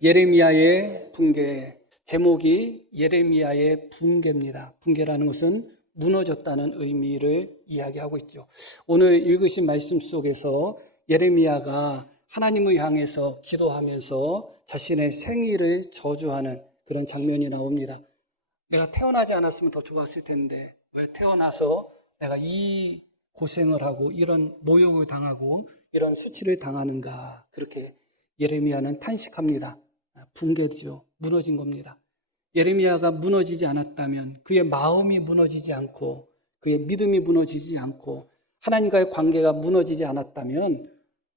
예레미야의 붕괴. 제목이 예레미야의 붕괴입니다. 붕괴라는 것은 무너졌다는 의미를 이야기하고 있죠. 오늘 읽으신 말씀 속에서 예레미야가 하나님을 향해서 기도하면서 자신의 생일을 저주하는 그런 장면이 나옵니다. 내가 태어나지 않았으면 더 좋았을 텐데 왜 태어나서 내가 이 고생을 하고 이런 모욕을 당하고 이런 수치를 당하는가. 그렇게 예레미야는 탄식합니다. 붕괴죠. 무너진 겁니다. 예레미야가 무너지지 않았다면, 그의 마음이 무너지지 않고 그의 믿음이 무너지지 않고 하나님과의 관계가 무너지지 않았다면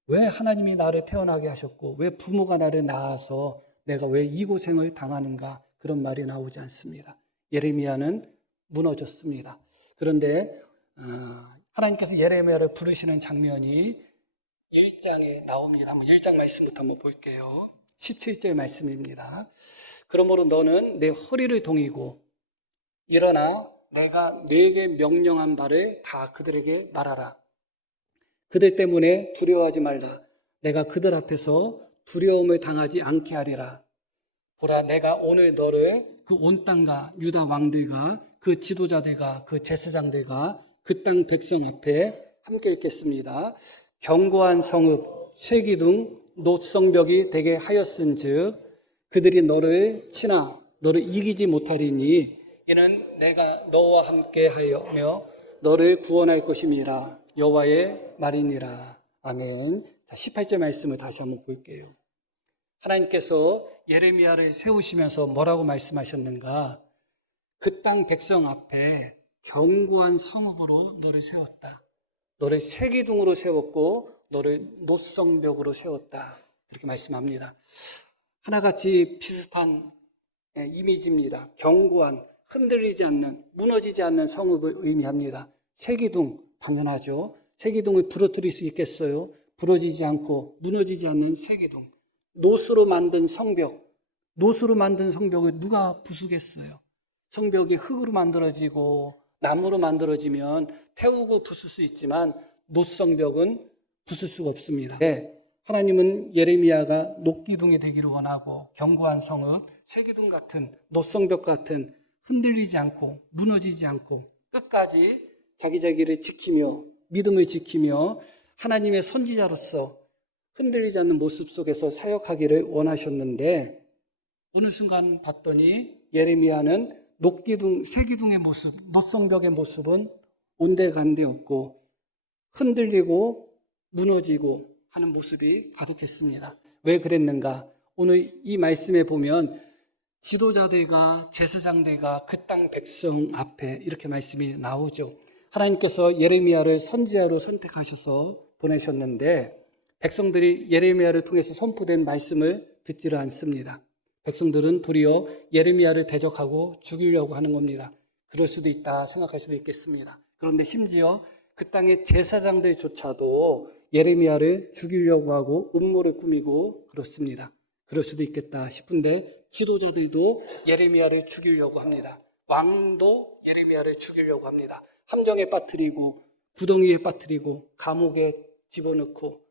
왜 하나님이 나를 태어나게 하셨고 왜 부모가 나를 낳아서 내가 왜 이 고생을 당하는가, 그런 말이 나오지 않습니다. 예레미야는 무너졌습니다. 그런데 하나님께서 예레미야를 부르시는 장면이 1장에 나옵니다. 한번 1장 말씀부터 한번 볼게요. 17절 말씀입니다. 그러므로 너는 내 허리를 동이고 일어나 내가 네게 명령한 바를 다 그들에게 말하라. 그들 때문에 두려워하지 말라. 내가 그들 앞에서 두려움을 당하지 않게 하리라. 보라, 내가 오늘 너를 그 온 땅과 유다 왕들과 그 지도자들과 그 제사장들과 그 땅 백성 앞에 함께 읽겠습니다. 견고한 성읍, 쇠기둥, 노성벽이 되게 하였은즉 그들이 너를 치나 너를 이기지 못하리니 이는 내가 너와 함께 하여며 너를 구원할 것임이라. 여호와의 말이니라. 아멘. 자, 18절 말씀을 다시 한번 볼게요. 하나님께서 예레미야를 세우시면서 뭐라고 말씀하셨는가? 그 땅 백성 앞에 견고한 성읍으로 너를 세웠다. 너를 쇠기둥으로 세웠고 너를 노성벽으로 세웠다. 이렇게 말씀합니다. 하나같이 비슷한 이미지입니다. 견고한, 흔들리지 않는, 무너지지 않는 성읍을 의미합니다. 쇠기둥, 당연하죠. 쇠기둥을 부러뜨릴 수 있겠어요? 부러지지 않고 무너지지 않는 쇠기둥. 노수로 만든 성벽, 노수로 만든 성벽을 누가 부수겠어요? 성벽이 흙으로 만들어지고 나무로 만들어지면 태우고 부술 수 있지만 노성벽은 부술 수가 없습니다. 네, 하나님은 예레미야가 녹기둥이 되기를 원하고 견고한 성읍, 쇠기둥 같은 노성벽 같은 흔들리지 않고 무너지지 않고 끝까지 자기를 지키며 믿음을 지키며 하나님의 선지자로서 흔들리지 않는 모습 속에서 사역하기를 원하셨는데 어느 순간 봤더니 예레미야는 녹기둥, 쇠기둥의 모습, 노성벽의 모습은 온데간데 없고 흔들리고 무너지고 하는 모습이 가득했습니다. 왜 그랬는가? 오늘 이 말씀에 보면 지도자들과 제사장들과 그 땅 백성 앞에 이렇게 말씀이 나오죠. 하나님께서 예레미야를 선지자로 선택하셔서 보내셨는데 백성들이 예레미야를 통해서 선포된 말씀을 듣지를 않습니다. 백성들은 도리어 예레미야를 대적하고 죽이려고 하는 겁니다. 그럴 수도 있다 생각할 수도 있겠습니다. 그런데 심지어 그 땅의 제사장들조차도 예레미야를 죽이려고 하고 음모를 꾸미고 그렇습니다. 그럴 수도 있겠다 싶은데 지도자들도 예레미야를 죽이려고 합니다. 왕도 예레미야를 죽이려고 합니다. 함정에 빠뜨리고 구덩이에 빠뜨리고 감옥에 집어넣고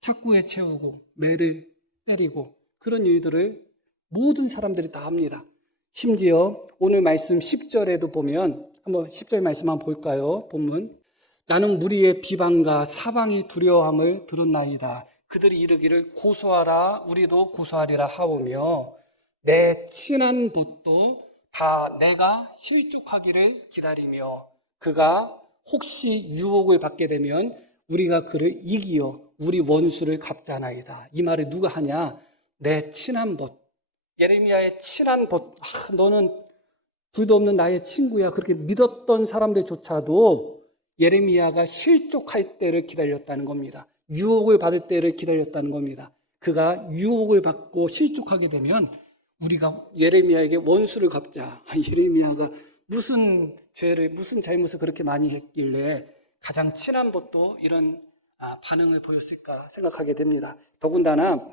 착고에 채우고 매를 때리고 그런 일들을 모든 사람들이 다 합니다. 심지어 오늘 말씀 10절에도 보면 한번 10절 말씀 한번 볼까요? 본문. 나는 무리의 비방과 사방이 두려워함을 들었나이다. 그들이 이르기를 고소하라 우리도 고소하리라 하오며 내 친한 벗도 다 내가 실족하기를 기다리며 그가 혹시 유혹을 받게 되면 우리가 그를 이기어 우리 원수를 갚자나이다. 이 말을 누가 하냐? 내 친한 벗. 예레미야의 친한 벗. 너는 불도 없는 나의 친구야. 그렇게 믿었던 사람들조차도 예레미야가 실족할 때를 기다렸다는 겁니다. 유혹을 받을 때를 기다렸다는 겁니다. 그가 유혹을 받고 실족하게 되면 우리가 예레미야에게 원수를 갚자. 예레미야가 무슨 죄를, 무슨 잘못을 그렇게 많이 했길래 가장 친한 벗도 이런 반응을 보였을까 생각하게 됩니다. 더군다나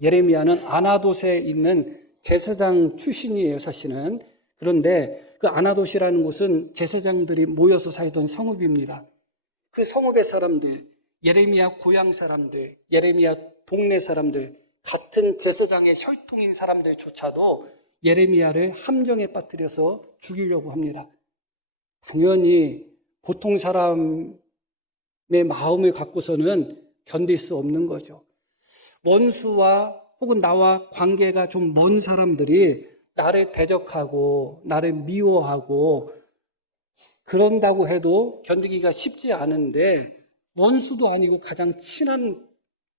예레미야는 아나돗에 있는 제사장 출신이에요, 사실은. 그런데 그 아나돗이라는 곳은 제사장들이 모여서 살던 성읍입니다. 그 성읍의 사람들, 예레미야 고향 사람들, 예레미야 동네 사람들, 같은 제사장의 혈통인 사람들조차도 예레미야를 함정에 빠뜨려서 죽이려고 합니다. 당연히 보통 사람의 마음을 갖고서는 견딜 수 없는 거죠. 원수와 혹은 나와 관계가 좀 먼 사람들이 나를 대적하고 나를 미워하고 그런다고 해도 견디기가 쉽지 않은데, 원수도 아니고 가장 친한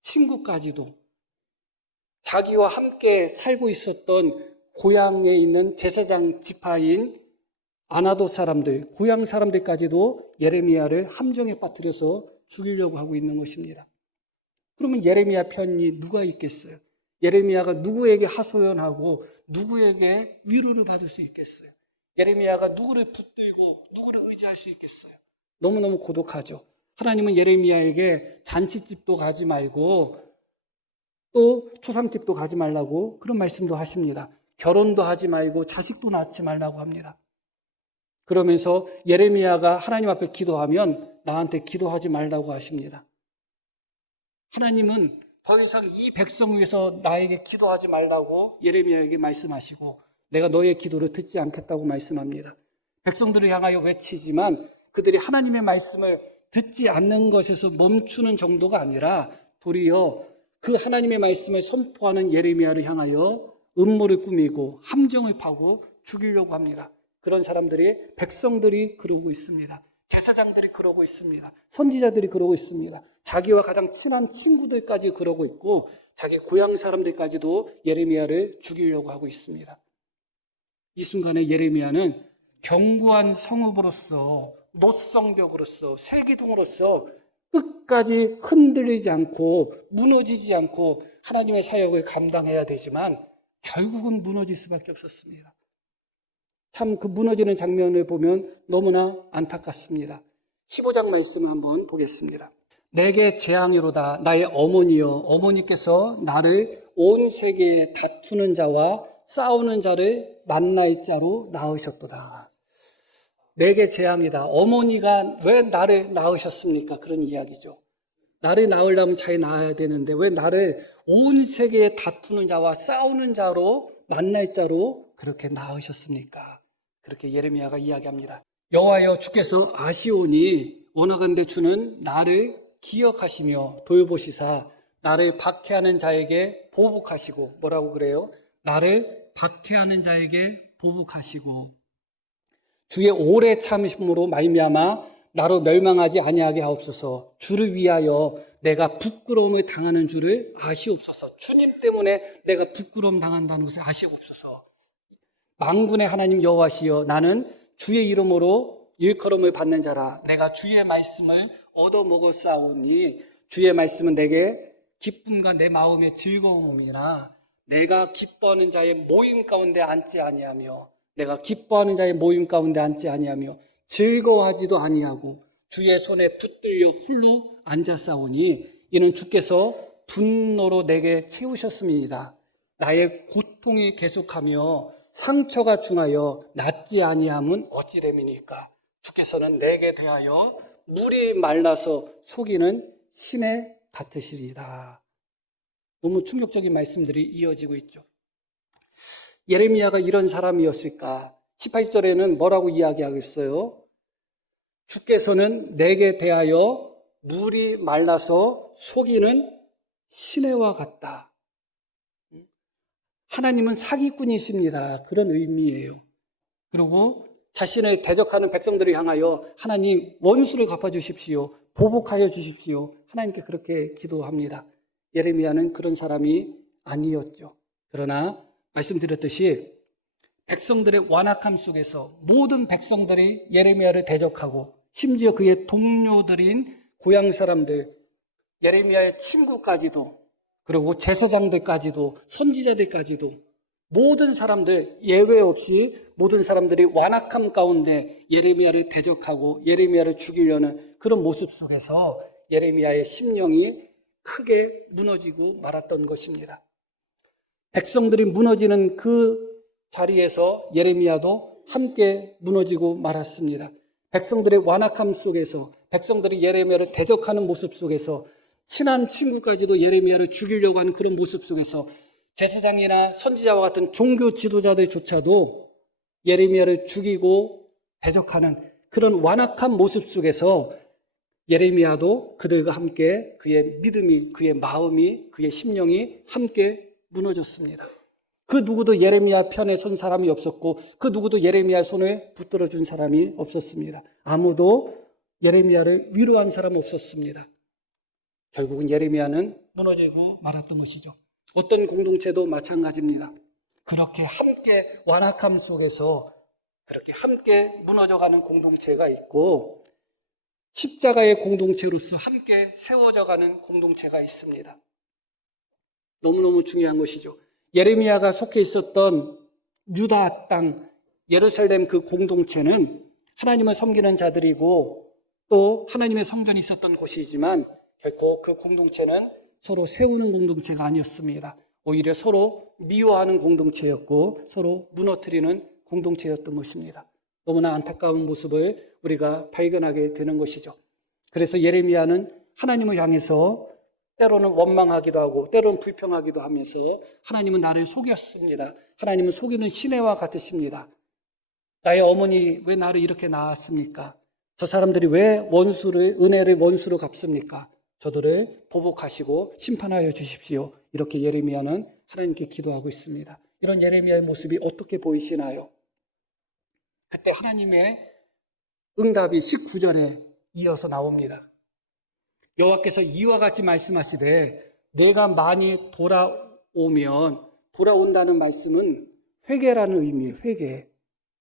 친구까지도 자기와 함께 살고 있었던 고향에 있는 제사장 지파인 아나도 사람들, 고향 사람들까지도 예레미야를 함정에 빠뜨려서 죽이려고 하고 있는 것입니다. 그러면 예레미야 편이 누가 있겠어요? 예레미야가 누구에게 하소연하고 누구에게 위로를 받을 수 있겠어요? 예레미야가 누구를 붙들고 누구를 의지할 수 있겠어요? 너무너무 고독하죠. 하나님은 예레미야에게 잔치집도 가지 말고 또 초상집도 가지 말라고 그런 말씀도 하십니다. 결혼도 하지 말고 자식도 낳지 말라고 합니다. 그러면서 예레미야가 하나님 앞에 기도하면 나한테 기도하지 말라고 하십니다. 하나님은 더 이상 이 백성 위해서 나에게 기도하지 말라고 예레미야에게 말씀하시고 내가 너의 기도를 듣지 않겠다고 말씀합니다. 백성들을 향하여 외치지만 그들이 하나님의 말씀을 듣지 않는 것에서 멈추는 정도가 아니라 도리어 그 하나님의 말씀을 선포하는 예레미야를 향하여 음모를 꾸미고 함정을 파고 죽이려고 합니다. 그런 사람들이, 백성들이 그러고 있습니다. 제사장들이 그러고 있습니다. 선지자들이 그러고 있습니다. 자기와 가장 친한 친구들까지 그러고 있고 자기 고향 사람들까지도 예레미야를 죽이려고 하고 있습니다. 이 순간에 예레미야는 견고한 성읍으로서, 노성벽으로서, 세기둥으로서 끝까지 흔들리지 않고 무너지지 않고 하나님의 사역을 감당해야 되지만 결국은 무너질 수밖에 없었습니다. 참 그 무너지는 장면을 보면 너무나 안타깝습니다. 15장 말씀을 한번 보겠습니다. 내게 재앙이로다 나의 어머니여, 어머니께서 나를 온 세계에 다투는 자와 싸우는 자를 만날 자로 낳으셨도다. 내게 재앙이다. 어머니가 왜 나를 낳으셨습니까? 그런 이야기죠. 나를 낳으려면 잘 낳아야 되는데 왜 나를 온 세계에 다투는 자와 싸우는 자로 만날 자로 그렇게 낳으셨습니까? 그렇게 예레미야가 이야기합니다. 여호와여, 주께서 아시오니 원하건대 주는 나를 기억하시며 돌보시사 나를 박해하는 자에게 보복하시고, 뭐라고 그래요? 나를 박해하는 자에게 보복하시고 주의 오래 참으심으로 말미암아 나로 멸망하지 아니하게 하옵소서. 주를 위하여 내가 부끄러움을 당하는 줄을 아시옵소서. 주님 때문에 내가 부끄러움 당한다는 것을 아시옵소서. 만군의 하나님 여호와시여, 나는 주의 이름으로 일컬음을 받는 자라. 내가 주의 말씀을 얻어먹었사오니 주의 말씀은 내게 기쁨과 내 마음의 즐거움이라. 내가 기뻐하는 자의 모임 가운데 앉지 아니하며 내가 기뻐하는 자의 모임 가운데 앉지 아니하며 즐거워하지도 아니하고 주의 손에 붙들려 홀로 앉았사오니 이는 주께서 분노로 내게 채우셨습니다. 나의 고통이 계속하며 상처가 중하여 낫지 아니함은 어찌 됨이니까. 주께서는 내게 대하여 물이 말라서 속이는 신에 같으시리라. 너무 충격적인 말씀들이 이어지고 있죠. 예레미야가 이런 사람이었을까? 18절에는 뭐라고 이야기하겠어요? 주께서는 내게 대하여 물이 말라서 속이는 시내와 같다. 하나님은 사기꾼이십니다. 그런 의미예요. 그리고 자신을 대적하는 백성들을 향하여 하나님 원수를 갚아주십시오. 보복하여 주십시오. 하나님께 그렇게 기도합니다. 예레미야는 그런 사람이 아니었죠. 그러나 말씀드렸듯이 백성들의 완악함 속에서 모든 백성들이 예레미야를 대적하고 심지어 그의 동료들인 고향 사람들, 예레미야의 친구까지도, 그리고 제사장들까지도, 선지자들까지도, 모든 사람들 예외 없이 모든 사람들이 완악함 가운데 예레미야를 대적하고 예레미야를 죽이려는 그런 모습 속에서 예레미야의 심령이 크게 무너지고 말았던 것입니다. 백성들이 무너지는 그 자리에서 예레미야도 함께 무너지고 말았습니다. 백성들의 완악함 속에서, 백성들이 예레미야를 대적하는 모습 속에서 친한 친구까지도 예레미야를 죽이려고 하는 그런 모습 속에서 제사장이나 선지자와 같은 종교 지도자들조차도 예레미야를 죽이고 대적하는 그런 완악한 모습 속에서 예레미야도 그들과 함께 그의 믿음이, 그의 마음이, 그의 심령이 함께 무너졌습니다. 그 누구도 예레미야 편에 선 사람이 없었고 그 누구도 예레미야 손에 붙들어 준 사람이 없었습니다. 아무도 예레미야를 위로한 사람은 없었습니다. 결국은 예레미야는 무너지고 말았던 것이죠. 어떤 공동체도 마찬가지입니다. 그렇게 함께 완악함 속에서 그렇게 함께 무너져가는 공동체가 있고 십자가의 공동체로서 함께 세워져가는 공동체가 있습니다. 너무너무 중요한 것이죠. 예레미야가 속해 있었던 유다 땅 예루살렘 그 공동체는 하나님을 섬기는 자들이고 또 하나님의 성전이 있었던 곳이지만 결코 그 공동체는 서로 세우는 공동체가 아니었습니다. 오히려 서로 미워하는 공동체였고 서로 무너뜨리는 공동체였던 것입니다. 너무나 안타까운 모습을 우리가 발견하게 되는 것이죠. 그래서 예레미야는 하나님을 향해서 때로는 원망하기도 하고 때로는 불평하기도 하면서 하나님은 나를 속였습니다. 하나님은 속이는 시내와 같으십니다. 나의 어머니 왜 나를 이렇게 낳았습니까? 저 사람들이 왜 은혜를 원수로 갚습니까? 저들을 보복하시고 심판하여 주십시오. 이렇게 예레미야는 하나님께 기도하고 있습니다. 이런 예레미야의 모습이 어떻게 보이시나요? 그때 하나님의 응답이 19절에 이어서 나옵니다. 여호와께서 이와 같이 말씀하시되 내가 많이 돌아온다는 말씀은 회개라는 의미예요. 회개.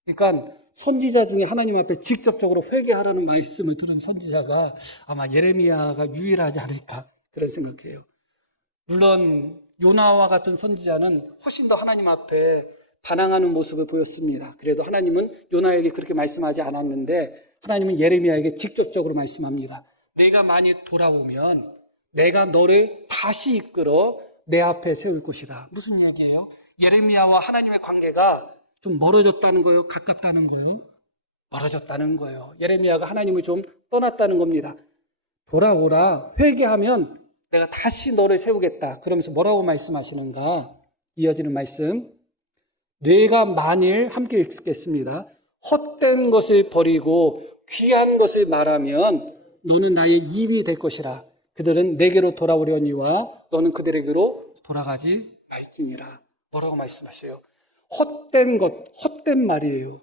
그러니까 선지자 중에 하나님 앞에 직접적으로 회개하라는 말씀을 들은 선지자가 아마 예레미야가 유일하지 않을까 그런 생각해요. 물론 요나와 같은 선지자는 훨씬 더 하나님 앞에 반항하는 모습을 보였습니다. 그래도 하나님은 요나에게 그렇게 말씀하지 않았는데 하나님은 예레미야에게 직접적으로 말씀합니다. 내가 많이 돌아오면 내가 너를 다시 이끌어 내 앞에 세울 것이다. 무슨 얘기예요? 예레미야와 하나님의 관계가 좀 멀어졌다는 거예요? 가깝다는 거예요? 멀어졌다는 거예요. 예레미야가 하나님을 좀 떠났다는 겁니다. 돌아오라. 회개하면 내가 다시 너를 세우겠다. 그러면서 뭐라고 말씀하시는가? 이어지는 말씀. 내가 만일 함께 읽겠습니다. 헛된 것을 버리고 귀한 것을 말하면 너는 나의 입이 될 것이라. 그들은 내게로 돌아오려니와 너는 그들에게로 돌아가지 말지니라. 뭐라고 말씀하셔요? 헛된 것, 헛된 말이에요.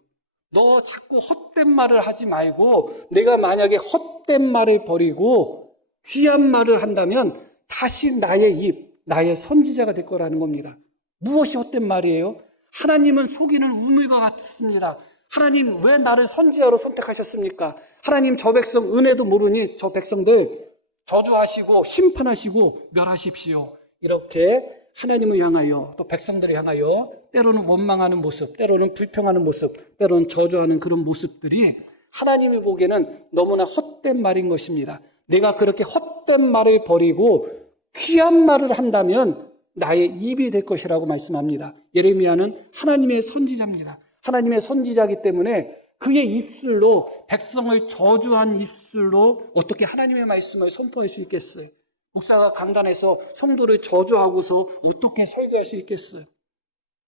너 자꾸 헛된 말을 하지 말고 내가 만약에 헛된 말을 버리고 귀한 말을 한다면 다시 나의 입, 나의 선지자가 될 거라는 겁니다. 무엇이 헛된 말이에요? 하나님은 속이는 우물과 같습니다. 하나님 왜 나를 선지자로 선택하셨습니까? 하나님 저 백성 은혜도 모르니 저 백성들 저주하시고 심판하시고 멸하십시오. 이렇게 하나님을 향하여 또 백성들을 향하여 때로는 원망하는 모습, 때로는 불평하는 모습, 때로는 저주하는 그런 모습들이 하나님이 보기에는 너무나 헛된 말인 것입니다. 내가 그렇게 헛된 말을 버리고 귀한 말을 한다면 나의 입이 될 것이라고 말씀합니다. 예레미야는 하나님의 선지자입니다. 하나님의 선지자이기 때문에 그의 입술로 백성을 저주한 입술로 어떻게 하나님의 말씀을 선포할 수 있겠어요? 목사가 강단에서 성도를 저주하고서 어떻게 설교할 수 있겠어요?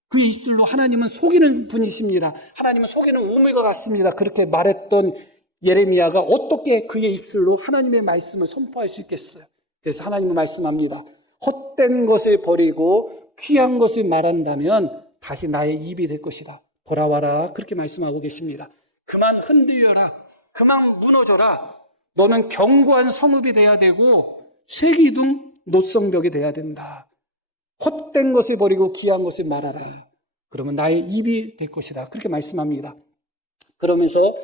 그 입술로 하나님은 속이는 분이십니다. 하나님은 속이는 우물과 같습니다. 그렇게 말했던 예레미야가 어떻게 그의 입술로 하나님의 말씀을 선포할 수 있겠어요? 그래서 하나님은 말씀합니다. 헛된 것을 버리고 귀한 것을 말한다면 다시 나의 입이 될 것이다. 돌아와라. 그렇게 말씀하고 계십니다. 그만 흔들려라. 그만 무너져라. 너는 견고한 성읍이 돼야 되고 쇠기둥 노성벽이 돼야 된다. 헛된 것을 버리고 귀한 것을 말하라. 그러면 나의 입이 될 것이다. 그렇게 말씀합니다. 그러면서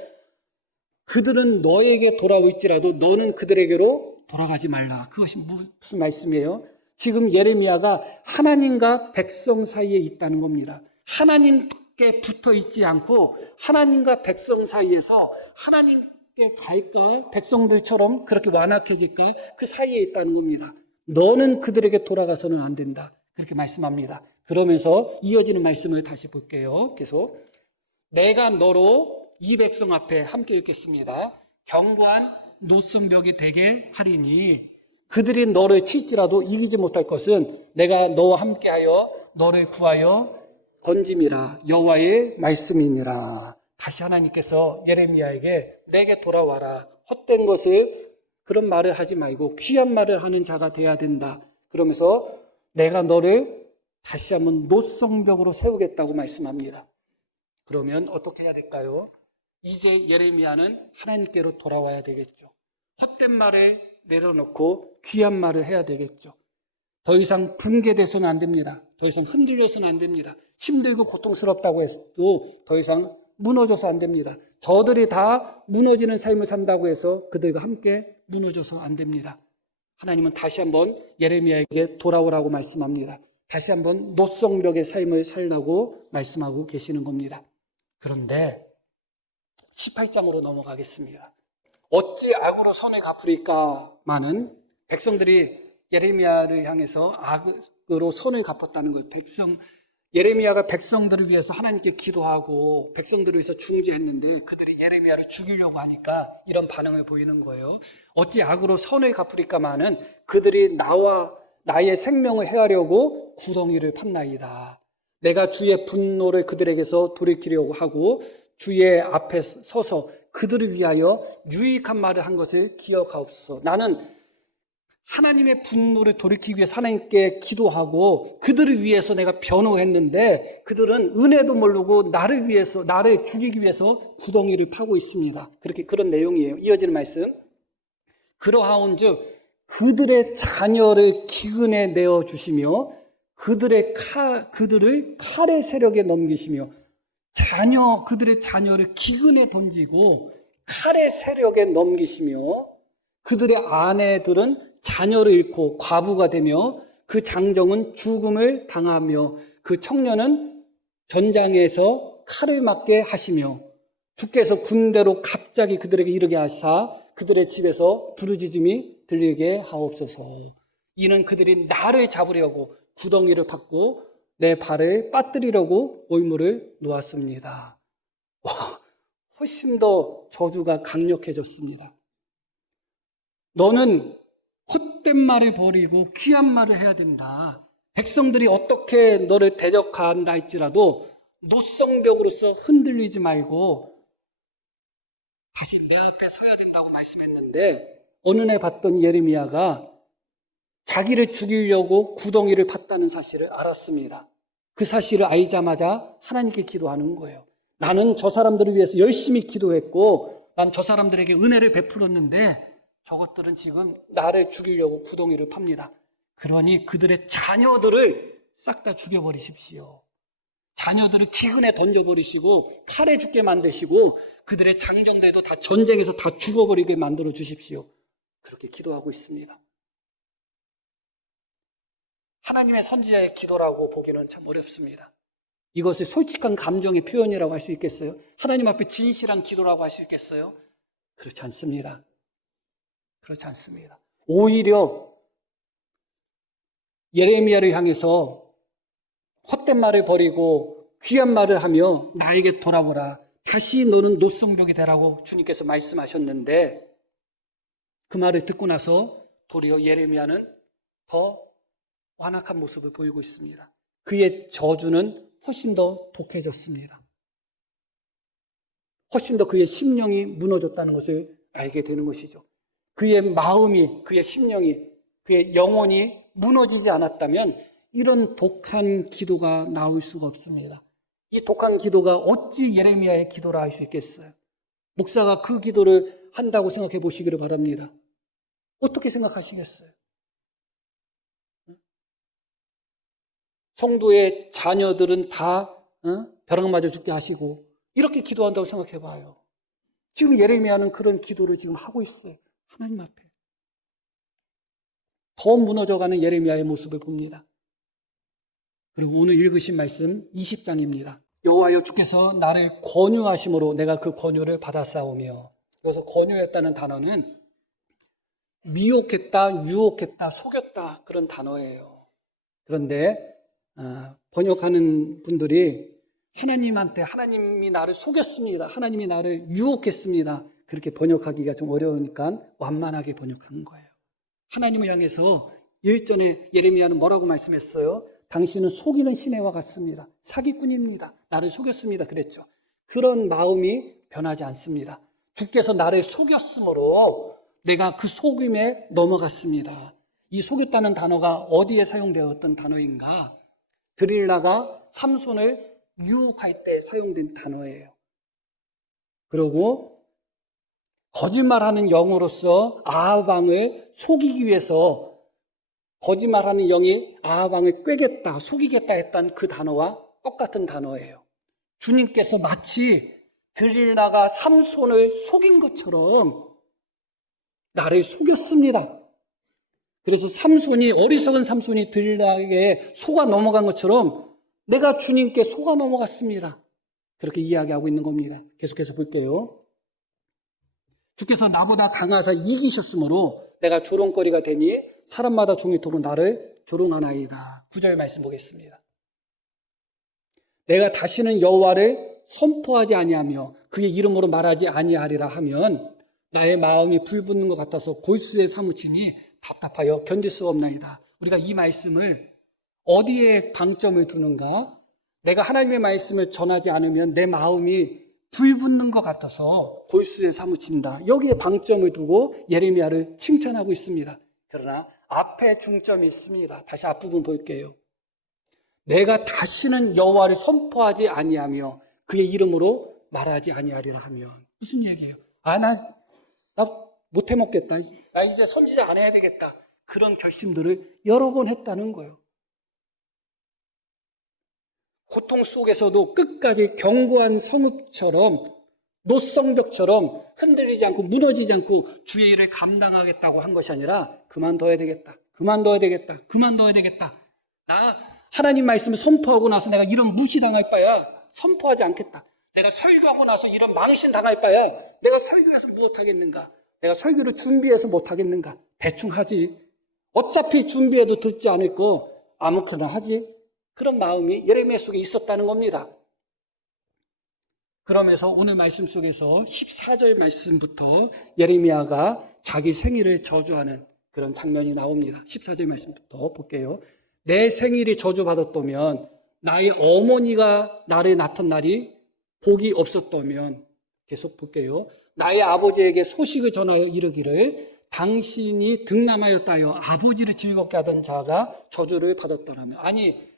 그들은 너에게 돌아올지라도 너는 그들에게로 돌아가지 말라. 그것이 무슨 말씀이에요? 지금 예레미야가 하나님과 백성 사이에 있다는 겁니다. 하나님께 붙어 있지 않고 하나님과 백성 사이에서 하나님께 갈까? 백성들처럼 그렇게 완악해질까? 그 사이에 있다는 겁니다. 너는 그들에게 돌아가서는 안 된다. 그렇게 말씀합니다. 그러면서 이어지는 말씀을 다시 볼게요. 계속. 내가 너로 이 백성 앞에 함께 읽겠습니다. 견고한 노성벽이 되게 하리니 그들이 너를 칠지라도 이기지 못할 것은 내가 너와 함께하여 너를 구하여 건짐이라 여호와의 말씀이니라. 다시 하나님께서 예레미야에게 내게 돌아와라. 헛된 것을 그런 말을 하지 말고 귀한 말을 하는 자가 돼야 된다. 그러면서 내가 너를 다시 한번 노성벽으로 세우겠다고 말씀합니다. 그러면 어떻게 해야 될까요? 이제 예레미야는 하나님께로 돌아와야 되겠죠. 헛된 말을 내려놓고 귀한 말을 해야 되겠죠. 더 이상 붕괴돼서는 안 됩니다. 더 이상 흔들려서는 안 됩니다. 힘들고 고통스럽다고 해도 더 이상 무너져서 안 됩니다. 저들이 다 무너지는 삶을 산다고 해서 그들과 함께 무너져서 안 됩니다. 하나님은 다시 한번 예레미야에게 돌아오라고 말씀합니다. 다시 한번 노성벽의 삶을 살라고 말씀하고 계시는 겁니다. 그런데 18장으로 넘어가겠습니다. 어찌 악으로 선을 갚으리까마는 백성들이 예레미야를 향해서 악으로 선을 갚았다는 거예요. 예레미야가 백성들을 위해서 하나님께 기도하고 백성들을 위해서 중재했는데 그들이 예레미야를 죽이려고 하니까 이런 반응을 보이는 거예요. 어찌 악으로 선을 갚으리까마는 그들이 나의 생명을 해하려고 구덩이를 팠나이다. 내가 주의 분노를 그들에게서 돌이키려고 하고 주의 앞에 서서 그들을 위하여 유익한 말을 한 것을 기억하옵소서. 나는 하나님의 분노를 돌이키기 위해서 하나님께 기도하고 그들을 위해서 내가 변호했는데 그들은 은혜도 모르고 나를 죽이기 위해서 구덩이를 파고 있습니다. 그런 내용이에요. 이어지는 말씀. 그러하온즉 그들의 자녀를 기근에 내어 주시며 그들을 칼의 세력에 넘기시며 그들의 자녀를 기근에 던지고 칼의 세력에 넘기시며 그들의 아내들은 자녀를 잃고 과부가 되며 그 장정은 죽음을 당하며 그 청년은 전장에서 칼을 맞게 하시며 주께서 군대로 갑자기 그들에게 이르게 하사 그들의 집에서 부르짖음이 들리게 하옵소서. 이는 그들이 나를 잡으려고 구덩이를 팠고 내 발을 빠뜨리려고 올무를 놓았습니다. 와, 훨씬 더 저주가 강력해졌습니다. 너는 헛된 말을 버리고 귀한 말을 해야 된다. 백성들이 어떻게 너를 대적한다 할지라도 노성벽으로서 흔들리지 말고 다시 내 앞에 서야 된다고 말씀했는데 어느 날 봤던 예레미야가 자기를 죽이려고 구덩이를 팠다는 사실을 알았습니다. 그 사실을 알자마자 하나님께 기도하는 거예요. 나는 저 사람들을 위해서 열심히 기도했고 난 저 사람들에게 은혜를 베풀었는데 저것들은 지금 나를 죽이려고 구덩이를 팝니다. 그러니 그들의 자녀들을 싹 다 죽여버리십시오. 자녀들을 기근에 던져버리시고 칼에 죽게 만드시고 그들의 장정들도 다 전쟁에서 다 죽어버리게 만들어 주십시오. 그렇게 기도하고 있습니다. 하나님의 선지자의 기도라고 보기는 참 어렵습니다. 이것을 솔직한 감정의 표현이라고 할 수 있겠어요? 하나님 앞에 진실한 기도라고 할 수 있겠어요? 그렇지 않습니다. 그렇지 않습니다. 오히려 예레미야를 향해서 헛된 말을 버리고 귀한 말을 하며 나에게 돌아오라. 다시 너는 노성벽이 되라고 주님께서 말씀하셨는데 그 말을 듣고 나서 도리어 예레미야는 더 완악한 모습을 보이고 있습니다. 그의 저주는 훨씬 더 독해졌습니다. 훨씬 더 그의 심령이 무너졌다는 것을 알게 되는 것이죠. 그의 마음이, 그의 심령이, 그의 영혼이 무너지지 않았다면 이런 독한 기도가 나올 수가 없습니다. 이 독한 기도가 어찌 예레미야의 기도라 할 수 있겠어요? 목사가 그 기도를 한다고 생각해 보시기를 바랍니다. 어떻게 생각하시겠어요? 성도의 자녀들은 다 벼락 맞아 죽게 하시고 이렇게 기도한다고 생각해 봐요. 지금 예레미야는 그런 기도를 지금 하고 있어요. 하나님 앞에. 더 무너져가는 예레미야의 모습을 봅니다. 그리고 오늘 읽으신 말씀 20장입니다. 여호와여 주께서 나를 권유하심으로 내가 그 권유를 받아싸우며, 그래서 권유했다는 단어는 미혹했다, 유혹했다, 속였다 그런 단어예요. 그런데 번역하는 분들이 하나님이 나를 속였습니다. 하나님이 나를 유혹했습니다. 그렇게 번역하기가 좀 어려우니까 완만하게 번역한 거예요. 하나님을 향해서 일전에 예레미야는 뭐라고 말씀했어요? 당신은 속이는 시내와 같습니다. 사기꾼입니다. 나를 속였습니다. 그랬죠. 그런 마음이 변하지 않습니다. 주께서 나를 속였으므로 내가 그 속임에 넘어갔습니다. 이 속였다는 단어가 어디에 사용되었던 단어인가? 드릴라가 삼손을 유혹할 때 사용된 단어예요. 그리고 거짓말하는 영으로서 아합왕을 속이기 위해서 거짓말하는 영이 아합왕을 꾀겠다, 속이겠다 했던 그 단어와 똑같은 단어예요. 주님께서 마치 드릴라가 삼손을 속인 것처럼 나를 속였습니다. 그래서 어리석은 삼손이 드릴라에게 속아 넘어간 것처럼 내가 주님께 속아 넘어갔습니다. 그렇게 이야기하고 있는 겁니다. 계속해서 볼게요. 주께서 나보다 강하사 이기셨으므로 내가 조롱거리가 되니 사람마다 종이토록 나를 조롱하나이다. 9절 말씀 보겠습니다. 내가 다시는 여호와를 선포하지 아니하며 그의 이름으로 말하지 아니하리라 하면 나의 마음이 불붙는 것 같아서 골수에 사무치니 답답하여 견딜 수 없나이다. 우리가 이 말씀을 어디에 방점을 두는가? 내가 하나님의 말씀을 전하지 않으면 내 마음이 불붙는 것 같아서 골수에 사무친다. 여기에 방점을 두고 예레미야를 칭찬하고 있습니다. 그러나 앞에 중점이 있습니다. 다시 앞부분 볼게요. 내가 다시는 여호와를 선포하지 아니하며 그의 이름으로 말하지 아니하리라 하면 무슨 얘기예요? 나 못해 먹겠다. 나 이제 선지자 안 해야 되겠다. 그런 결심들을 여러 번 했다는 거예요. 고통 속에서도 끝까지 견고한 성읍처럼 노성벽처럼 흔들리지 않고 무너지지 않고 주의 일을 감당하겠다고 한 것이 아니라 그만둬야 되겠다. 나 하나님 말씀을 선포하고 나서 내가 이런 무시당할 바야 선포하지 않겠다. 내가 설교하고 나서 이런 망신당할 바야 내가 설교해서 못하겠는가? 내가 설교를 준비해서 못하겠는가? 대충 하지. 어차피 준비해도 듣지 않을 거 아무렇게나 하지. 그런 마음이 예레미야 속에 있었다는 겁니다. 그러면서 오늘 말씀 속에서 14절 말씀부터 예레미야가 자기 생일을 저주하는 그런 장면이 나옵니다. 14절 말씀부터 볼게요. 내 생일이 저주받았다면 나의 어머니가 나를 낳던 날이 복이 없었다면 계속 볼게요. 나의 아버지에게 소식을 전하여 이르기를 당신이 득남하였다 하여 아버지를 즐겁게 하던 자가 저주를 받았더라면 아니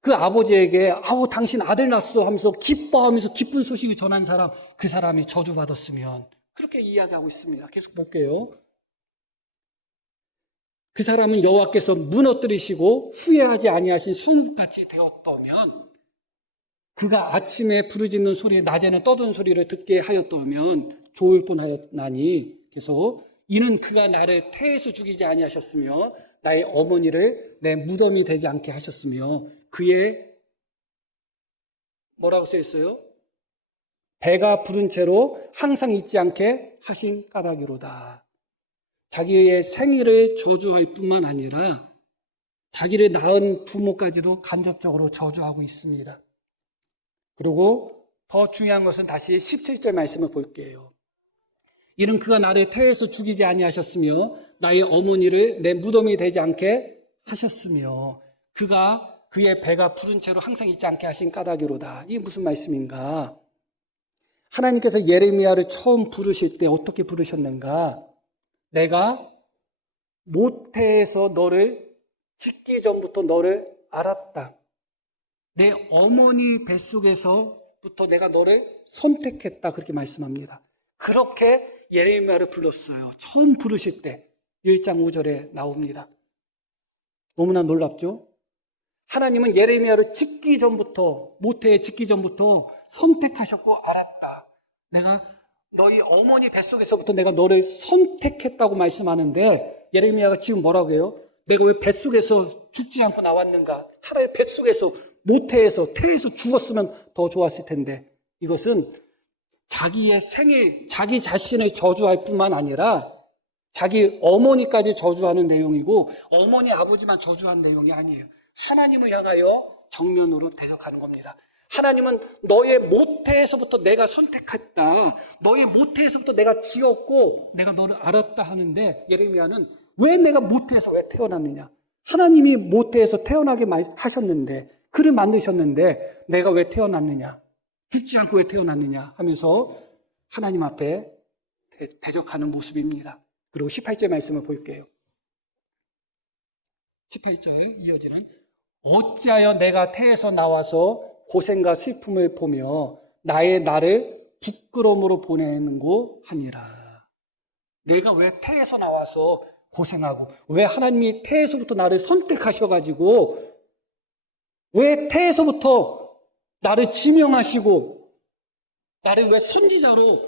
그 아버지에게 당신 아들 낳았어 하면서 기뻐하면서 기쁜 소식을 전한 사람 그 사람이 저주받았으면 그렇게 이야기하고 있습니다. 계속 볼게요. 그 사람은 여호와께서 무너뜨리시고 후회하지 아니하신 성읍같이 되었다면 그가 아침에 부르짖는 소리 낮에는 떠드는 소리를 듣게 하였다면 좋을 뻔하였나니 그래서 이는 그가 나를 태에서 죽이지 아니하셨으며 나의 어머니를 내 무덤이 되지 않게 하셨으며 그의 뭐라고 써 있어요? 배가 부른 채로 항상 잊지 않게 하신 까닭이로다. 자기의 생일을 저주할 뿐만 아니라 자기를 낳은 부모까지도 간접적으로 저주하고 있습니다. 그리고 더 중요한 것은 다시 17절 말씀을 볼게요. 이는 그가 나를 태에서 죽이지 아니하셨으며 나의 어머니를 내 무덤이 되지 않게 하셨으며 그가 그의 배가 부른 채로 항상 잊지 않게 하신 까닭이로다. 이게 무슨 말씀인가? 하나님께서 예레미야를 처음 부르실 때 어떻게 부르셨는가? 내가 모태에서 너를 짓기 전부터 너를 알았다. 내 어머니 뱃속에서부터 내가 너를 선택했다. 그렇게 말씀합니다. 그렇게 예레미야를 불렀어요. 처음 부르실 때 1장 5절에 나옵니다. 너무나 놀랍죠? 하나님은 예레미야를 짓기 전부터 모태에 짓기 전부터 선택하셨고 알았다. 내가 너희 어머니 뱃속에서부터 내가 너를 선택했다고 말씀하는데 예레미야가 지금 뭐라고 해요? 내가 왜 뱃속에서 죽지 않고 나왔는가? 차라리 뱃속에서 모태에서 태에서 죽었으면 더 좋았을 텐데 이것은 자기의 생일, 자기 자신을 저주할 뿐만 아니라 자기 어머니까지 저주하는 내용이고 어머니 아버지만 저주한 내용이 아니에요. 하나님을 향하여 정면으로 대적하는 겁니다. 하나님은 너의 모태에서부터 내가 선택했다. 너의 모태에서부터 내가 지었고 내가 너를 알았다 하는데 예레미야는 왜 내가 모태에서 왜 태어났느냐? 하나님이 모태에서 태어나게 하셨는데, 그를 만드셨는데 내가 왜 태어났느냐? 죽지 않고 왜 태어났느냐? 하면서 하나님 앞에 대적하는 모습입니다. 그리고 18절 말씀을 볼게요. 18절 이어지는 어찌하여 내가 태에서 나와서 고생과 슬픔을 보며 나의 나를 부끄러움으로 보내는고 하니라. 내가 왜 태에서 나와서 고생하고, 왜 하나님이 태에서부터 나를 선택하셔가지고, 왜 태에서부터 나를 지명하시고, 나를 왜 선지자로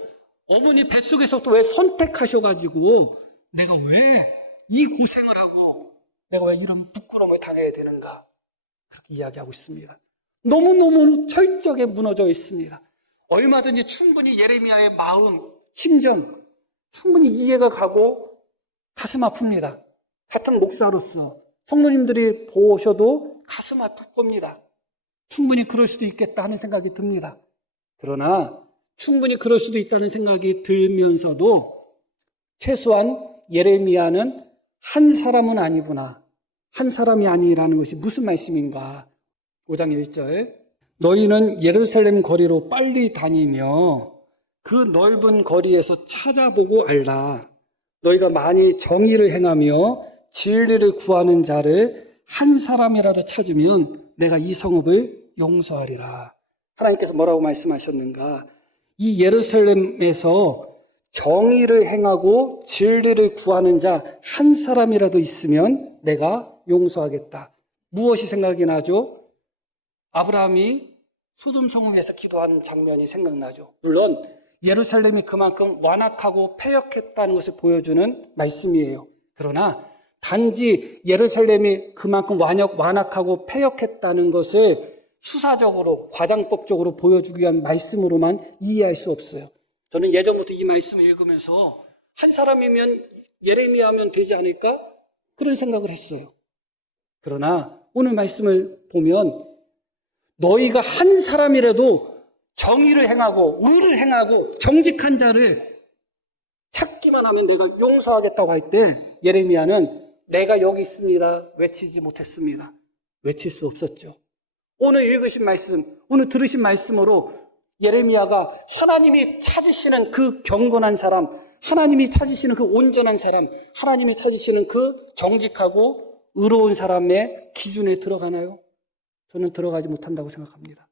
어머니 뱃속에서부터 왜 선택하셔가지고, 내가 왜 이 고생을 하고, 내가 왜 이런 부끄러움을 당해야 되는가? 그렇게 이야기하고 있습니다. 너무너무 철저하게 무너져 있습니다. 얼마든지 충분히 예레미야의 마음, 심정, 충분히 이해가 가고 가슴 아픕니다. 같은 목사로서 성도님들이 보셔도 가슴 아플 겁니다. 충분히 그럴 수도 있겠다 하는 생각이 듭니다. 그러나 충분히 그럴 수도 있다는 생각이 들면서도 최소한 예레미야는 한 사람은 아니구나, 한 사람이 아니라는 것이 무슨 말씀인가? 5장 1절 너희는 예루살렘 거리로 빨리 다니며 그 넓은 거리에서 찾아보고 알라. 너희가 많이 정의를 행하며 진리를 구하는 자를 한 사람이라도 찾으면 내가 이 성읍을 용서하리라. 하나님께서 뭐라고 말씀하셨는가? 이 예루살렘에서 정의를 행하고 진리를 구하는 자 한 사람이라도 있으면 내가 용서하겠다. 무엇이 생각이 나죠? 아브라함이 소돔 성읍에서 기도하는 장면이 생각나죠. 물론 예루살렘이 그만큼 완악하고 패역했다는 것을 보여주는 말씀이에요. 그러나 단지 예루살렘이 그만큼 완악하고 패역했다는 것을 수사적으로, 과장법적으로 보여주기 위한 말씀으로만 이해할 수 없어요. 저는 예전부터 이 말씀을 읽으면서 한 사람이면 예레미야면 되지 않을까? 그런 생각을 했어요. 그러나 오늘 말씀을 보면 너희가 한 사람이라도 정의를 행하고 의를 행하고 정직한 자를 찾기만 하면 내가 용서하겠다고 할 때 예레미야는 내가 여기 있습니다 외치지 못했습니다. 외칠 수 없었죠. 오늘 읽으신 말씀, 오늘 들으신 말씀으로 예레미야가 하나님이 찾으시는 그 경건한 사람, 하나님이 찾으시는 그 온전한 사람, 하나님이 찾으시는 그 정직하고 의로운 사람의 기준에 들어가나요? 저는 들어가지 못한다고 생각합니다.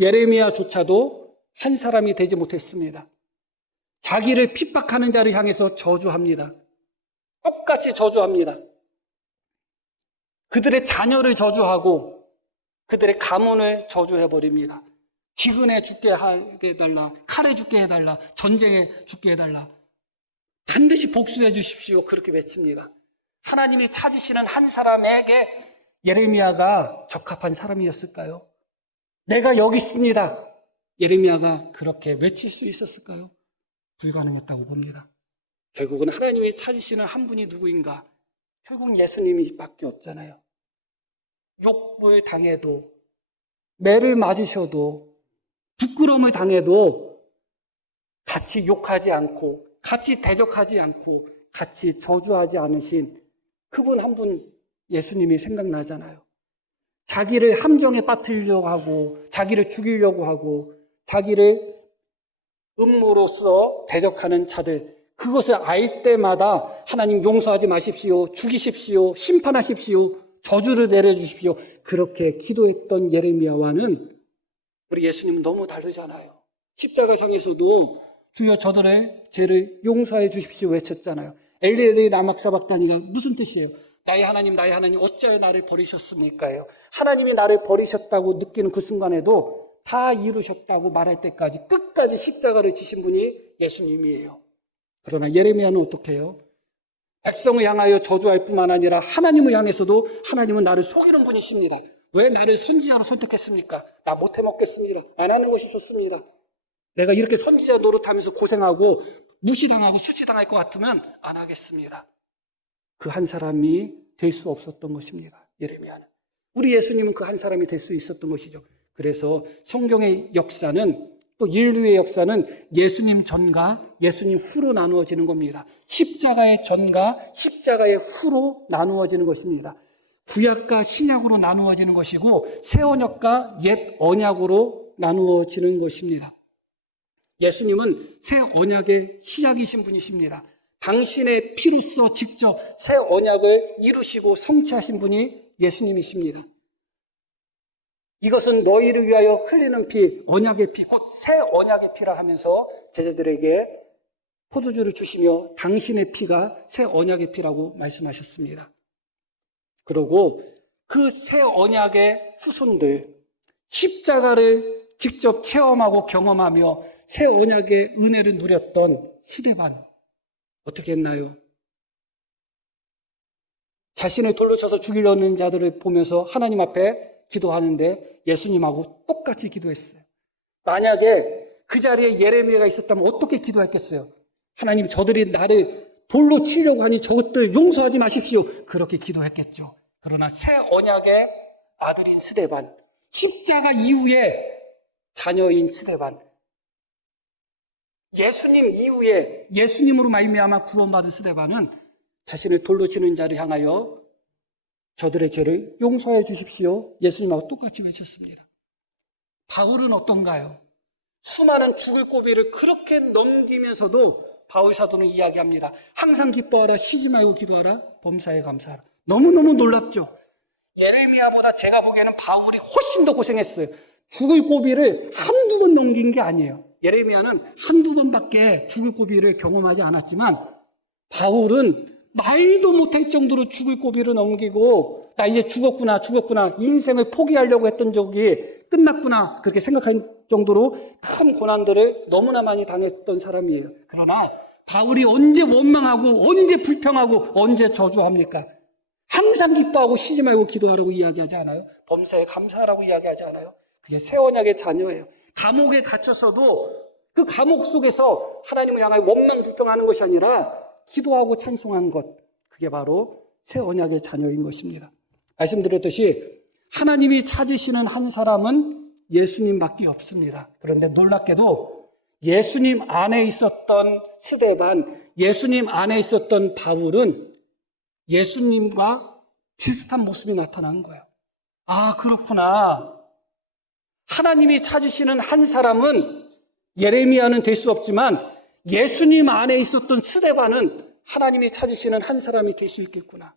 예레미야조차도 한 사람이 되지 못했습니다. 자기를 핍박하는 자를 향해서 저주합니다. 똑같이 저주합니다. 그들의 자녀를 저주하고 그들의 가문을 저주해버립니다. 기근에 죽게 하게 해달라, 칼에 죽게 해달라, 전쟁에 죽게 해달라, 반드시 복수해 주십시오, 그렇게 외칩니다. 하나님이 찾으시는 한 사람에게 예레미야가 적합한 사람이었을까요? 내가 여기 있습니다, 예레미야가 그렇게 외칠 수 있었을까요? 불가능했다고 봅니다. 결국은 하나님이 찾으시는 한 분이 누구인가? 결국 예수님이 밖에 없잖아요. 욕을 당해도, 매를 맞으셔도, 부끄러움을 당해도 같이 욕하지 않고, 같이 대적하지 않고, 같이 저주하지 않으신 그분 한 분 예수님이 생각나잖아요. 자기를 함정에 빠뜨리려고 하고, 자기를 죽이려고 하고, 자기를 음모로서 대적하는 자들, 그것을 알 때마다 하나님 용서하지 마십시오, 죽이십시오, 심판하십시오, 저주를 내려주십시오, 그렇게 기도했던 예레미야와는 우리 예수님은 너무 다르잖아요. 십자가상에서도 주여 저들의 죄를 용서해 주십시오 외쳤잖아요. 엘리 라막사박다니가 무슨 뜻이에요? 나의 하나님 어찌하여 나를 버리셨습니까요? 하나님이 나를 버리셨다고 느끼는 그 순간에도 다 이루셨다고 말할 때까지 끝까지 십자가를 지신 분이 예수님이에요. 그러나 예레미야는 어떻게 해요? 백성을 향하여 저주할 뿐만 아니라 하나님을 향해서도 하나님은 나를 속이는 분이십니다. 왜 나를 선지자로 선택했습니까? 나 못해 먹겠습니다. 안 하는 것이 좋습니다. 내가 이렇게 선지자 노릇하면서 고생하고 무시당하고 수치당할 것 같으면 안 하겠습니다. 그 한 사람이 될 수 없었던 것입니다. 예레미야는. 우리 예수님은 그 한 사람이 될 수 있었던 것이죠. 그래서 성경의 역사는 또 인류의 역사는 예수님 전과 예수님 후로 나누어지는 겁니다. 십자가의 전과 십자가의 후로 나누어지는 것입니다. 구약과 신약으로 나누어지는 것이고 새 언약과 옛 언약으로 나누어지는 것입니다. 예수님은 새 언약의 시작이신 분이십니다. 당신의 피로써 직접 새 언약을 이루시고 성취하신 분이 예수님이십니다. 이것은 너희를 위하여 흘리는 피, 언약의 피, 곧 새 언약의 피라 하면서 제자들에게 포도주를 주시며 당신의 피가 새 언약의 피라고 말씀하셨습니다. 그리고 그 새 언약의 후손들, 십자가를 직접 체험하고 경험하며 새 언약의 은혜를 누렸던 스데반, 어떻게 했나요? 자신을 돌로 쳐서 죽이려는 자들을 보면서 하나님 앞에 기도하는데 예수님하고 똑같이 기도했어요. 만약에 그 자리에 예레미야가 있었다면 어떻게 기도했겠어요? 하나님, 저들이 나를 돌로 치려고 하니 저것들 용서하지 마십시오. 그렇게 기도했겠죠. 그러나 새 언약의 아들인 스데반, 십자가 이후에 자녀인 스데반, 예수님 이후에 예수님으로 말미암아 구원받은 스데반은 자신을 돌로 치는 자를 향하여 저들의 죄를 용서해 주십시오. 예수님하고 똑같이 외쳤습니다. 바울은 어떤가요? 수많은 죽을 고비를 그렇게 넘기면서도 바울 사도는 이야기합니다. 항상 기뻐하라, 쉬지 말고 기도하라, 범사에 감사하라. 너무너무 놀랍죠? 예레미야보다 제가 보기에는 바울이 훨씬 더 고생했어요. 죽을 고비를 한두 번 넘긴 게 아니에요. 예레미야는 한두 번밖에 죽을 고비를 경험하지 않았지만 바울은 말도 못할 정도로 죽을 고비를 넘기고 나 이제 죽었구나 인생을 포기하려고 했던 적이 끝났구나 그렇게 생각할 정도로 큰 고난들을 너무나 많이 당했던 사람이에요. 그러나 바울이 언제 원망하고 언제 불평하고 언제 저주합니까? 항상 기뻐하고 쉬지 말고 기도하라고 이야기하지 않아요? 범사에 감사하라고 이야기하지 않아요? 그게 새 언약의 자녀예요. 감옥에 갇혀서도 그 감옥 속에서 하나님을 향하여 원망 불평하는 것이 아니라 기도하고 찬송한 것, 그게 바로 새 언약의 자녀인 것입니다. 말씀드렸듯이 하나님이 찾으시는 한 사람은 예수님밖에 없습니다. 그런데 놀랍게도 예수님 안에 있었던 스데반, 예수님 안에 있었던 바울은 예수님과 비슷한 모습이 나타난 거예요. 아, 그렇구나. 하나님이 찾으시는 한 사람은 예레미야는 될 수 없지만 예수님 안에 있었던 스데반은 하나님이 찾으시는 한 사람이 될 수 있겠구나.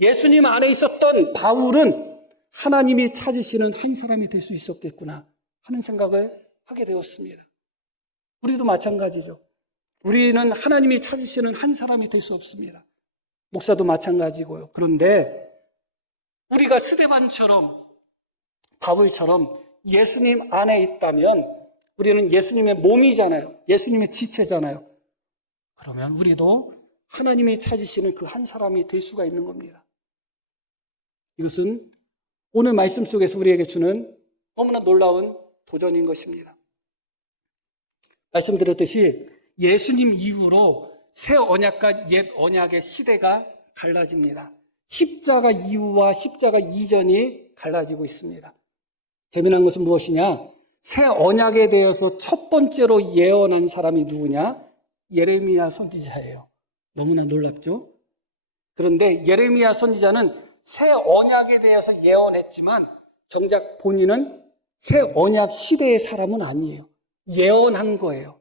예수님 안에 있었던 바울은 하나님이 찾으시는 한 사람이 될 수 있었겠구나 하는 생각을 하게 되었습니다. 우리도 마찬가지죠. 우리는 하나님이 찾으시는 한 사람이 될 수 없습니다. 목사도 마찬가지고요. 그런데 우리가 스데반처럼 바울처럼 예수님 안에 있다면 우리는 예수님의 몸이잖아요. 예수님의 지체잖아요. 그러면 우리도 하나님이 찾으시는 그 한 사람이 될 수가 있는 겁니다. 이것은 오늘 말씀 속에서 우리에게 주는 너무나 놀라운 도전인 것입니다. 말씀드렸듯이 예수님 이후로 새 언약과 옛 언약의 시대가 갈라집니다. 십자가 이후와 십자가 이전이 갈라지고 있습니다. 재미난 것은 무엇이냐? 새 언약에 대해서 첫 번째로 예언한 사람이 누구냐? 예레미야 선지자예요. 너무나 놀랍죠? 그런데 예레미야 선지자는 새 언약에 대해서 예언했지만 정작 본인은 새 언약 시대의 사람은 아니에요. 예언한 거예요.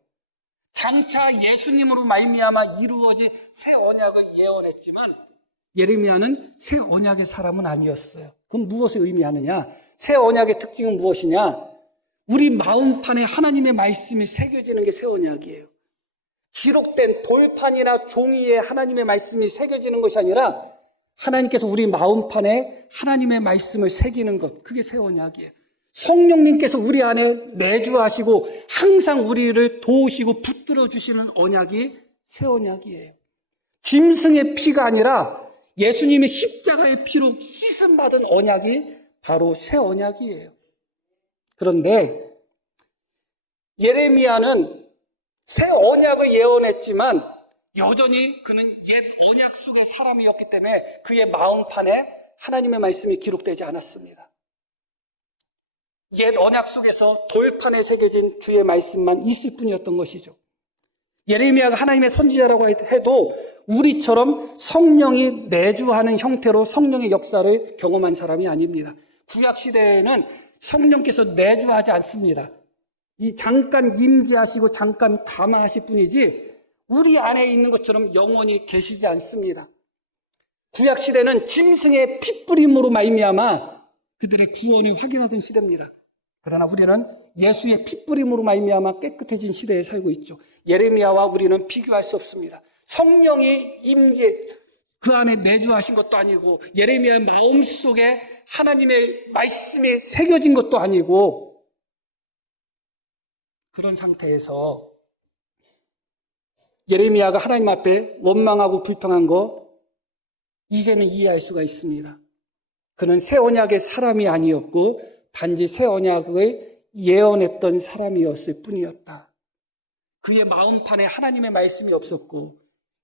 장차 예수님으로 말미암아 이루어질 새 언약을 예언했지만 예레미야는 새 언약의 사람은 아니었어요. 그럼 무엇을 의미하느냐? 새 언약의 특징은 무엇이냐? 우리 마음판에 하나님의 말씀이 새겨지는 게 새 언약이에요. 기록된 돌판이나 종이에 하나님의 말씀이 새겨지는 것이 아니라 하나님께서 우리 마음판에 하나님의 말씀을 새기는 것, 그게 새 언약이에요. 성령님께서 우리 안에 내주하시고 항상 우리를 도우시고 붙들어 주시는 언약이 새 언약이에요. 짐승의 피가 아니라 예수님의 십자가의 피로 씻음 받은 언약이 바로 새 언약이에요. 그런데 예레미야는 새 언약을 예언했지만 여전히 그는 옛 언약 속의 사람이었기 때문에 그의 마음판에 하나님의 말씀이 기록되지 않았습니다. 옛 언약 속에서 돌판에 새겨진 주의 말씀만 있을 뿐이었던 것이죠. 예레미야가 하나님의 선지자라고 해도 우리처럼 성령이 내주하는 형태로 성령의 역사를 경험한 사람이 아닙니다. 구약시대에는 성령께서 내주하지 않습니다. 이 잠깐 임재하시고 잠깐 감화하실 뿐이지 우리 안에 있는 것처럼 영원히 계시지 않습니다. 구약시대는 짐승의 핏부림으로 말미암아 그들의 구원을 확인하던 시대입니다. 그러나 우리는 예수의 핏부림으로 말미암아 깨끗해진 시대에 살고 있죠. 예레미야와 우리는 비교할 수 없습니다. 성령이 그 안에 내주하신 것도 아니고 예레미야의 마음속에 하나님의 말씀이 새겨진 것도 아니고 그런 상태에서 예레미야가 하나님 앞에 원망하고 불평한 거 이제는 이해할 수가 있습니다. 그는 새 언약의 사람이 아니었고 단지 새 언약을 예언했던 사람이었을 뿐이었다. 그의 마음판에 하나님의 말씀이 없었고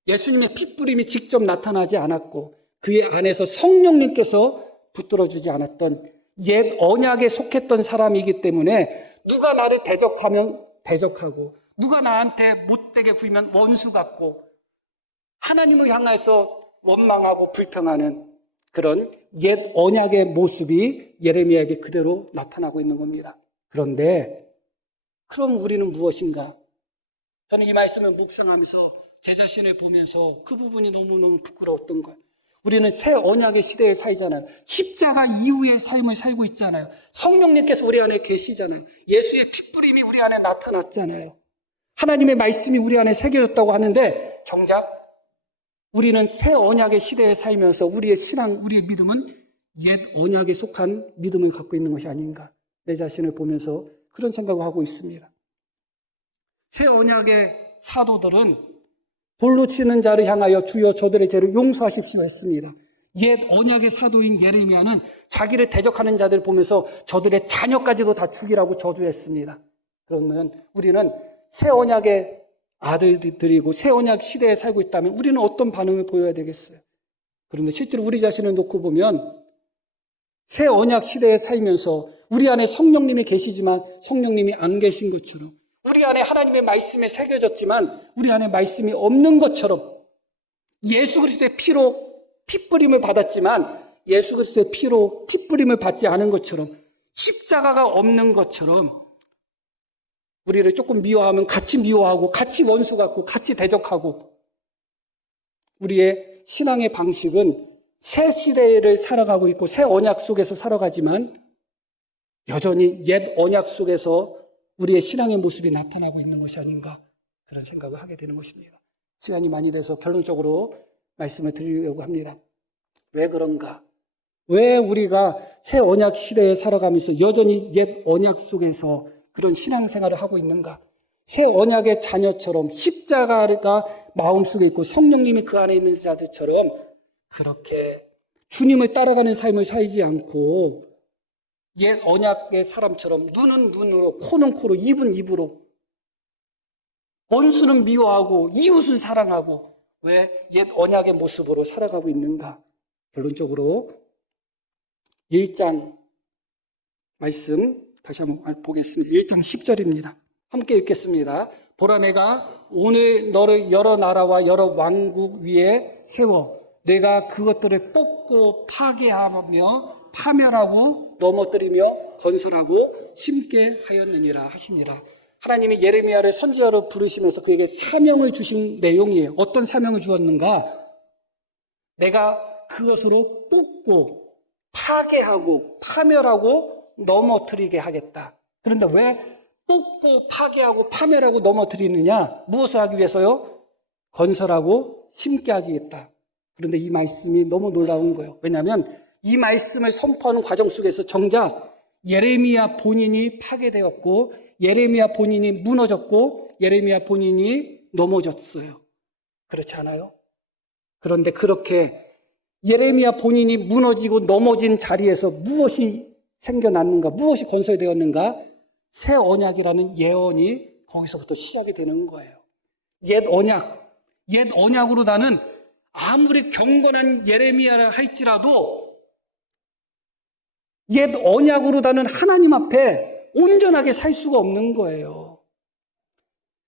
예수님의 핏부림이 직접 나타나지 않았고 그의 안에서 성령님께서 붙들어주지 않았던 옛 언약에 속했던 사람이기 때문에 누가 나를 대적하면 대적하고 누가 나한테 못되게 굴면 원수 같고 하나님을 향해서 원망하고 불평하는 그런 옛 언약의 모습이 예레미야에게 그대로 나타나고 있는 겁니다. 그런데 그럼 우리는 무엇인가? 저는 이 말씀을 묵상하면서 제 자신을 보면서 그 부분이 너무너무 부끄러웠던 거예요. 우리는 새 언약의 시대에 살잖아요. 십자가 이후의 삶을 살고 있잖아요. 성령님께서 우리 안에 계시잖아요. 예수의 핏부림이 우리 안에 나타났잖아요. 하나님의 말씀이 우리 안에 새겨졌다고 하는데 정작 우리는 새 언약의 시대에 살면서 우리의 신앙, 우리의 믿음은 옛 언약에 속한 믿음을 갖고 있는 것이 아닌가. 내 자신을 보면서 그런 생각을 하고 있습니다. 새 언약의 사도들은 돌로 치는 자를 향하여 주여 저들의 죄를 용서하십시오 했습니다. 옛 언약의 사도인 예레미야는 자기를 대적하는 자들을 보면서 저들의 자녀까지도 다 죽이라고 저주했습니다. 그러면 우리는 새 언약의 아들들이고 새 언약 시대에 살고 있다면 우리는 어떤 반응을 보여야 되겠어요? 그런데 실제로 우리 자신을 놓고 보면 새 언약 시대에 살면서 우리 안에 성령님이 계시지만 성령님이 안 계신 것처럼 우리 안에 하나님의 말씀이 새겨졌지만 우리 안에 말씀이 없는 것처럼 예수 그리스도의 피로 핏부림을 받았지만 예수 그리스도의 피로 핏부림을 받지 않은 것처럼 십자가가 없는 것처럼 우리를 조금 미워하면 같이 미워하고 같이 원수 같고 같이 대적하고 우리의 신앙의 방식은 새 시대를 살아가고 있고 새 언약 속에서 살아가지만 여전히 옛 언약 속에서 우리의 신앙의 모습이 나타나고 있는 것이 아닌가 그런 생각을 하게 되는 것입니다. 시간이 많이 돼서 결론적으로 말씀을 드리려고 합니다. 왜 그런가? 왜 우리가 새 언약 시대에 살아가면서 여전히 옛 언약 속에서 그런 신앙생활을 하고 있는가? 새 언약의 자녀처럼 십자가가 마음속에 있고 성령님이 그 안에 있는 자들처럼 그렇게 주님을 따라가는 삶을 살지 않고 옛 언약의 사람처럼 눈은 눈으로 코는 코로 입은 입으로 원수는 미워하고 이웃은 사랑하고 왜 옛 언약의 모습으로 살아가고 있는가? 결론적으로 1장 말씀 다시 한번 보겠습니다. 1장 10절입니다. 함께 읽겠습니다. 보라 내가 오늘 너를 여러 나라와 여러 왕국 위에 세워 내가 그것들을 뽑고 파괴하며 파멸하고 넘어뜨리며 건설하고 심게 하였느니라 하시니라. 하나님이 예레미야를 선지자로 부르시면서 그에게 사명을 주신 내용이에요. 어떤 사명을 주었는가? 내가 그것으로 뽑고 파괴하고 파멸하고 넘어뜨리게 하겠다. 그런데 왜 뽑고 파괴하고 파멸하고 넘어뜨리느냐? 무엇을 하기 위해서요? 건설하고 심게 하겠다. 그런데 이 말씀이 너무 놀라운 거예요. 왜냐하면 이 말씀을 선포하는 과정 속에서 정작 예레미야 본인이 파괴되었고 예레미야 본인이 무너졌고 예레미야 본인이 넘어졌어요. 그렇지 않아요? 그런데 그렇게 예레미야 본인이 무너지고 넘어진 자리에서 무엇이 생겨났는가? 무엇이 건설되었는가? 새 언약이라는 예언이 거기서부터 시작이 되는 거예요. 옛 언약으로 나는 아무리 경건한 예레미야라 할지라도 옛 언약으로다는 하나님 앞에 온전하게 살 수가 없는 거예요.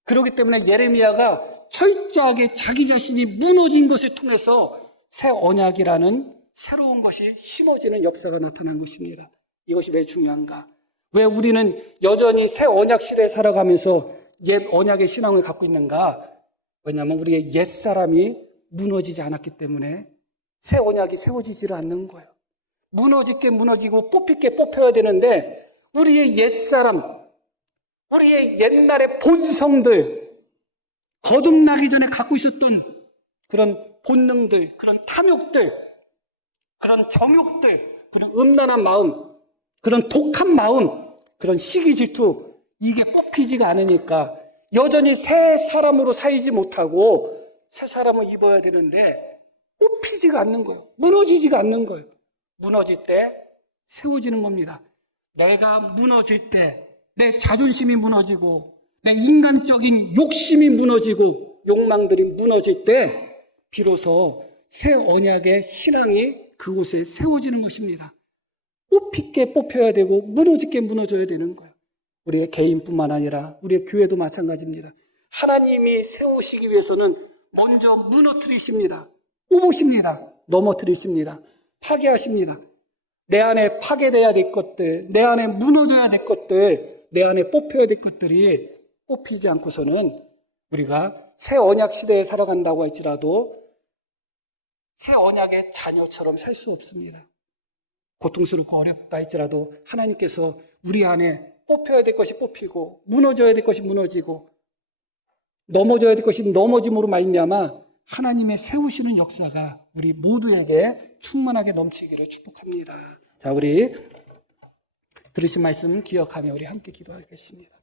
그렇기 때문에 예레미야가 철저하게 자기 자신이 무너진 것을 통해서 새 언약이라는 새로운 것이 심어지는 역사가 나타난 것입니다. 이것이 왜 중요한가? 왜 우리는 여전히 새 언약 시대에 살아가면서 옛 언약의 신앙을 갖고 있는가? 왜냐하면 우리의 옛사람이 무너지지 않았기 때문에 새 언약이 세워지지를 않는 거예요. 무너질게 무너지고 뽑힐게 뽑혀야 되는데 우리의 옛사람, 우리의 옛날의 본성들, 거듭나기 전에 갖고 있었던 그런 본능들, 그런 탐욕들, 그런 정욕들, 그런 음란한 마음, 그런 독한 마음, 그런 시기 질투, 이게 뽑히지가 않으니까 여전히 새 사람으로 살지 못하고 새 사람을 입어야 되는데 뽑히지가 않는 거예요. 무너지지가 않는 거예요. 무너질 때 세워지는 겁니다. 내가 무너질 때 내 자존심이 무너지고 내 인간적인 욕심이 무너지고 욕망들이 무너질 때 비로소 새 언약의 신앙이 그곳에 세워지는 것입니다. 뽑힐게 뽑혀야 되고 무너질게 무너져야 되는 거예요. 우리의 개인뿐만 아니라 우리의 교회도 마찬가지입니다. 하나님이 세우시기 위해서는 먼저 무너뜨리십니다. 뽑으십니다. 넘어뜨리십니다. 파괴하십니다. 내 안에 파괴돼야 될 것들, 내 안에 무너져야 될 것들, 내 안에 뽑혀야 될 것들이 뽑히지 않고서는 우리가 새 언약 시대에 살아간다고 할지라도 새 언약의 자녀처럼 살 수 없습니다. 고통스럽고 어렵다 할지라도 하나님께서 우리 안에 뽑혀야 될 것이 뽑히고 무너져야 될 것이 무너지고 넘어져야 될 것이 넘어짐으로 말미암아 하나님의 세우시는 역사가 우리 모두에게 충만하게 넘치기를 축복합니다. 자, 우리 들으신 말씀 기억하며 우리 함께 기도하겠습니다.